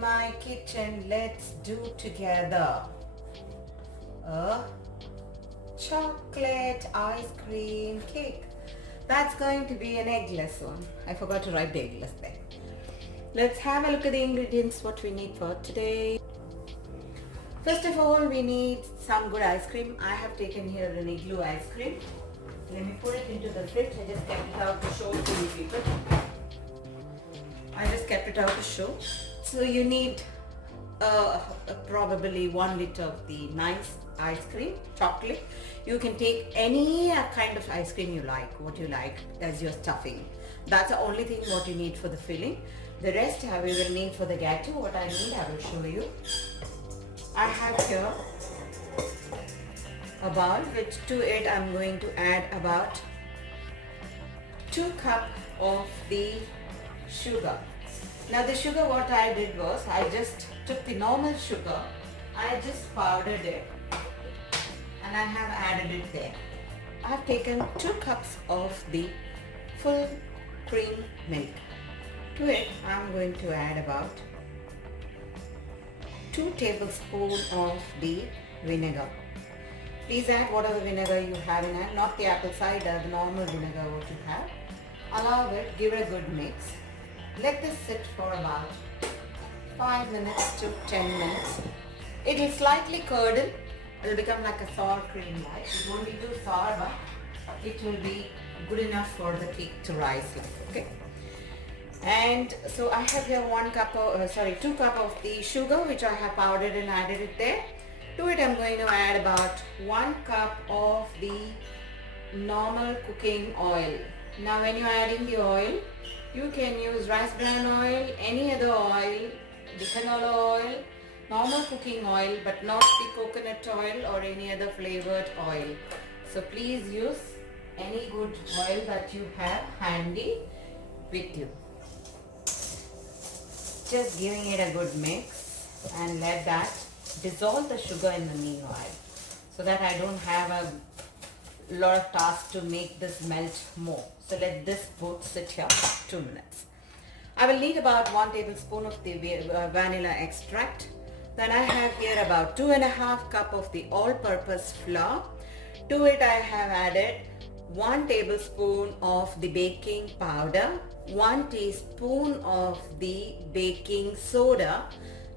my kitchen. Let's do together a chocolate ice cream cake. That's going to be an eggless one. I forgot to write the eggless there. Let's have a look at the ingredients, what we need for today. First of all, we need some good ice cream. I have taken here an igloo ice cream. Let me put it into the fridge. I just kept it out to show to you people. I just kept it out to show. So you need probably 1 liter of the nice ice cream, chocolate. You can take any kind of ice cream you like, what you like as your stuffing. That's the only thing what you need for the filling. The rest we will need for the gateau. What I need, I will show you. I have here a bowl, which to it I am going to add about 2 cups of the sugar. Now the sugar, what I did was, I just took the normal sugar, I just powdered it and I have added it there. I have taken 2 cups of the full cream milk. To it I am going to add about 2 tablespoons of the vinegar. Please add whatever vinegar you have in hand, not the apple cider, the normal vinegar what you have. Allow it, give it a good mix. Let this sit for about 5 minutes to 10 minutes. It will slightly curdle. It will become like a sour cream like. It won't be too sour, but it will be good enough for the cake to rise like, okay? And so I have here 2 cups of the sugar, which I have powdered and added it there. To it I'm going to add about 1 cup of the normal cooking oil. Now when you are adding the oil, you can use rice bran oil, any other oil, the canola oil, normal cooking oil, but not the coconut oil or any other flavored oil. So please use any good oil that you have handy with you. Just giving it a good mix and let that dissolve the sugar in the meanwhile, so that I don't have a lot of task to make this melt more. So let this both sit here 2 minutes. I will need about 1 tablespoon of the vanilla extract. Then I have here about 2.5 cups of the all-purpose flour. To it I have added 1 tablespoon of the baking powder, 1 teaspoon of the baking soda.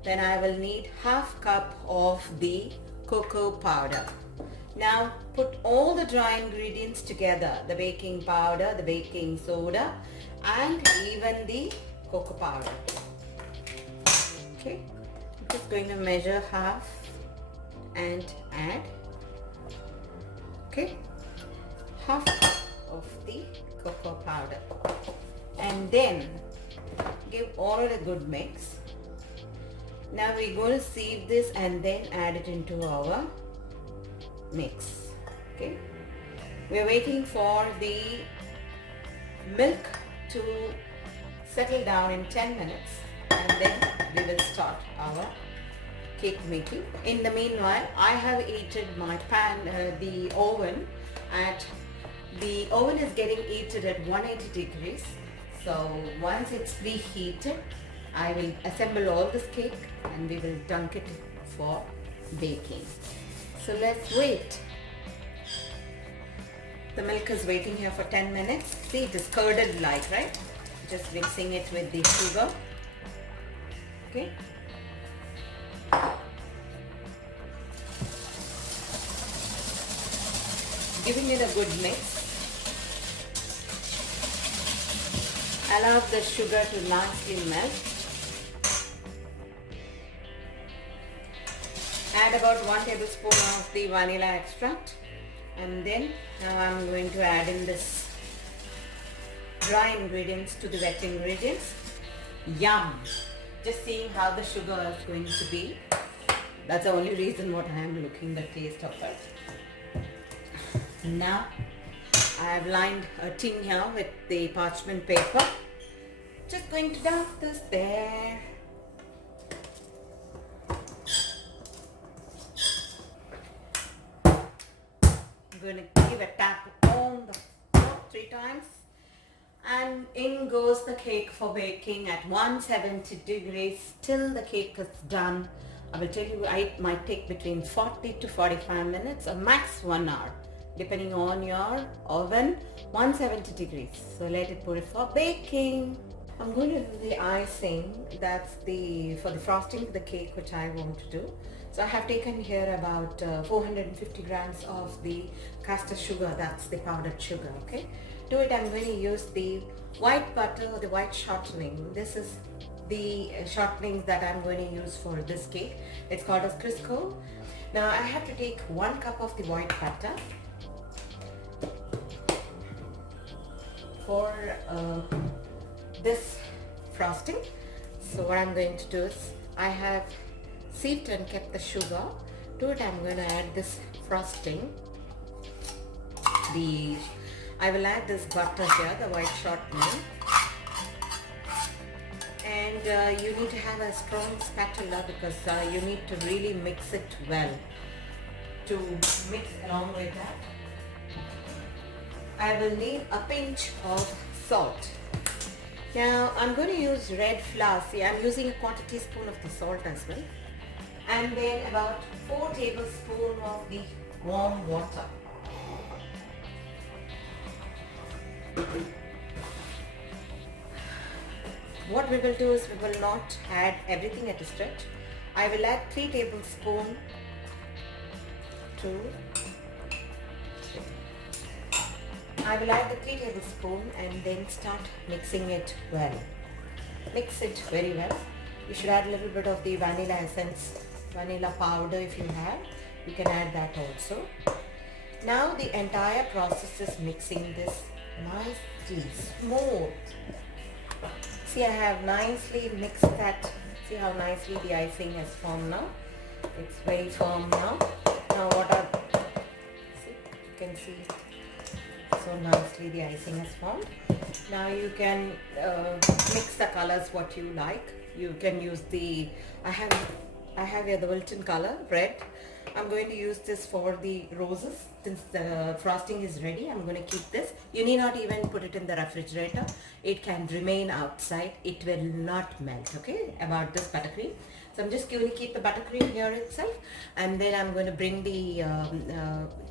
Then I will need ½ cup of the cocoa powder. Now put all the dry ingredients together, the baking powder, the baking soda, and even the cocoa powder. Okay, I'm just going to measure half and add. Okay, ½ cup of the cocoa powder, and then give all it a good mix. Now we're going to sieve this and then add it into our mix. Okay, we are waiting for the milk to settle down in 10 minutes, and then we will start our cake making. In the meanwhile, I have heated my pan, the oven is getting heated at 180 degrees. So once it's preheated, I will assemble all this cake and we will dunk it for baking. So let's wait. The milk is waiting here for 10 minutes. See, it is curdled like, right? Just mixing it with the sugar. Okay. Giving it a good mix. Allow the sugar to nicely melt. Add about 1 tablespoon of the vanilla extract, and then now I'm going to add in this dry ingredients to the wet ingredients. Yum! Just seeing how the sugar is going to be. That's the only reason what I am looking the taste of it. Now I have lined a tin here with the parchment paper. Just going to dump this there. I'm going to give a tap on the top 3 times. And in goes the cake for baking at 170 degrees till the cake is done. I will tell you, it might take between 40 to 45 minutes or max 1 hour depending on your oven. 170 degrees. So let it put it for baking. I'm going to do the icing. That's for the frosting of the cake which I want to do. So I have taken here about 450 grams of the caster sugar. That's the powdered sugar. Okay. To it I'm going to use the white butter or the white shortening. This is the shortening that I'm going to use for this cake. It's called as Crisco. Now I have to take 1 cup of the white butter for this frosting. So what I'm going to do is I have sieved and kept the sugar. To it I'm going to add this frosting. I will add this butter here, the white shortening. And you need to have a strong spatula because you need to really mix it well. To mix along with that, I will need a pinch of salt. Now I'm going to use red flour. See, I'm using a quarter teaspoon of the salt as well. And then about 4 tablespoons of the warm water. What we will do is we will not add everything at a stretch. I will add 3 tablespoons I will add the 3 tablespoons and then start mixing it well. Mix it very well. You should add a little bit of the vanilla essence, vanilla powder if you have. You can add that also. Now the entire process is mixing this nicely smooth. See, I have nicely mixed that. See how nicely the icing has formed now. It's very firm now. Now see, you can see so nicely the icing has formed. Now you can mix the colors what you like. You can use I have here the Wilton color, red. I'm going to use this for the roses. Since the frosting is ready, I'm going to keep this. You need not even put it in the refrigerator. It can remain outside. It will not melt, okay, about this buttercream. So I'm just going to keep the buttercream here itself. And then I'm going to bring the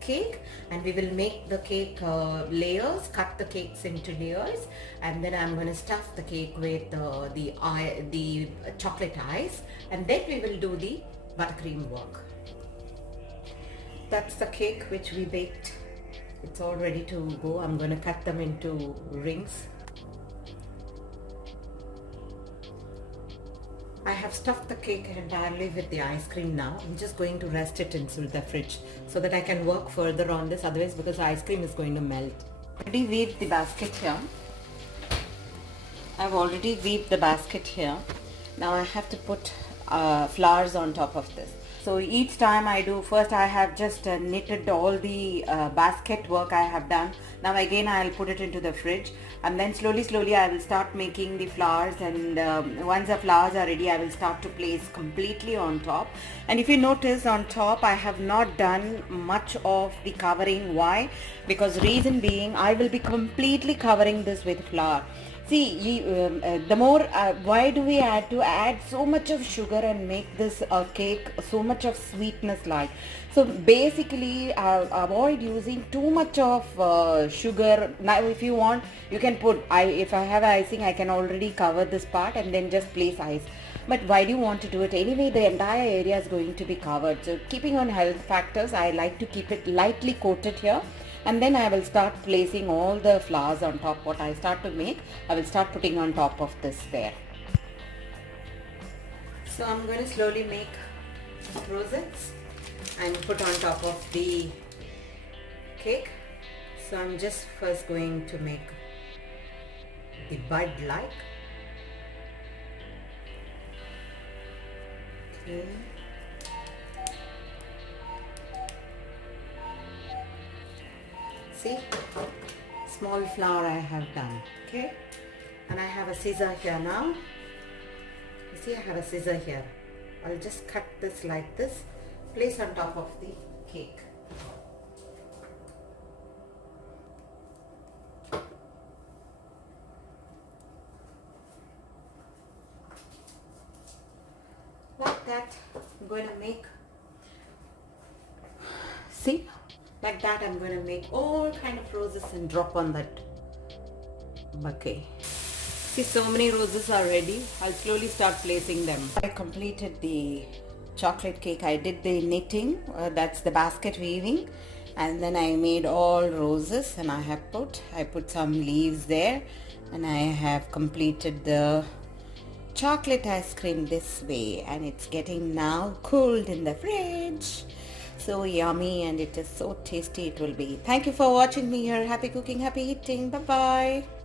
cake and we will make the cake layers, cut the cakes into layers. And then I'm going to stuff the cake with the chocolate ice. And then we will do the buttercream work. That's the cake which we baked. It's all ready to go. I'm going to cut them into rings. I have stuffed the cake entirely with the ice cream now. I'm just going to rest it into the fridge so that I can work further on this, otherwise because ice cream is going to melt. I already weaved the basket here. I've already weaved the basket here. Now I have to put flowers on top of this. So each time I do, first I have just knitted all the basket work I have done. Now again I'll put it into the fridge and then slowly I will start making the flowers, and once the flowers are ready I will start to place completely on top. And if you notice, on top I have not done much of the covering. Why? Because reason being, I will be completely covering this with flour. See, the more, why do we add so much of sugar and make this cake so much of sweetness like? So basically, avoid using too much of sugar. Now, if you want, you can put, if I have icing, I can already cover this part and then just place ice. But why do you want to do it? Anyway, the entire area is going to be covered. So keeping on health factors, I like to keep it lightly coated here. And then I will start placing all the flowers on top. What I start to make, I will start putting on top of this there. So I'm going to slowly make rosettes and put on top of the cake. So I'm just first going to make the bud like. Okay. See, small flower I have done, okay, and I have a scissor here now. You see, I have a scissor here. I'll just cut this like this, place on top of the cake. that I'm going to make, see, like that I'm going to make all kind of roses and drop on that bouquet. See, so many roses are ready. I'll slowly start placing them. I completed the chocolate cake. I did the knitting, that's the basket weaving, and then I made all roses, and I put some leaves there, and I have completed the chocolate ice cream this way, and it's getting now cooled in the fridge. So yummy, and it is so tasty it will be. Thank you for watching me here. Happy cooking, happy eating. Bye bye.